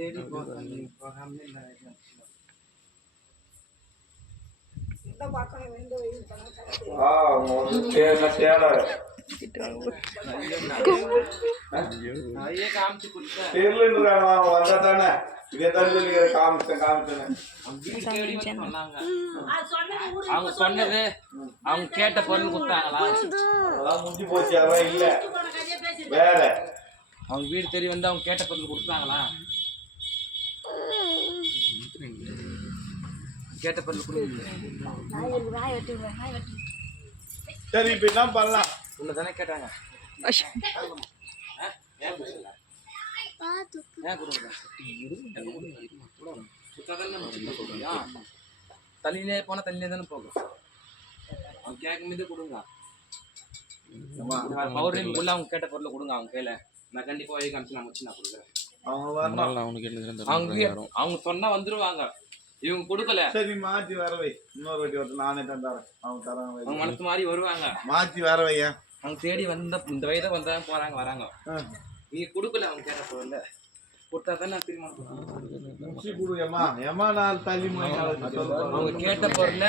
Jadi program ni lah. Kita pakai window ini kalau Kerala ये काम से कुछ வந்தா தானே இதே தள்ளி காமிச்சேன் அவங்க சொன்னது அவங்க கேட்ட பொருள் கொடுத்தாங்களா? அதெல்லாம் முடிஞ்சு போச்சு. அதெல்லாம் இல்ல வேற அவங்க வீடு தெரிய வந்து அவங்க கேட்ட பொருள் கொடுத்தாங்களா? கேட்ட பொருள் கொடுக்கல. சரி இப்ப என்ன பண்ணலாம்? உன்னை தானே கேட்டாங்க. தண்ணியிலே போனா தண்ணியிலே தானே போகும். அவங்க கேட்கும் போது கொடுங்க. பௌர்ணமிக்குள்ள அவங்க கேட்ட பொருளை கொடுங்க அவங்க கையில. நான் கண்டிப்பா வழி காமிச்சு நான் முடிச்சு நான் கொடுக்குறேன். அவங்க சொன்னா வந்துருவாங்க. இவங்க கொடுக்கல. சரி மாத்தி வர வை. இன்னொரு வாட்டி வந்து நானே தந்துறேன். அவங்க தராங்க. அவங்க மனசு மாதிரி வருவாங்க. மாத்தி வர வையா. அவங்க தேடி வந்த இந்த வயதை வந்தா போறாங்க வராங்க. நீ கொடுக்கல அவங்க கேட்ட பொருள். கொடுத்தா தான் நான் திரும்ப அவங்க கேட்ட பொருள்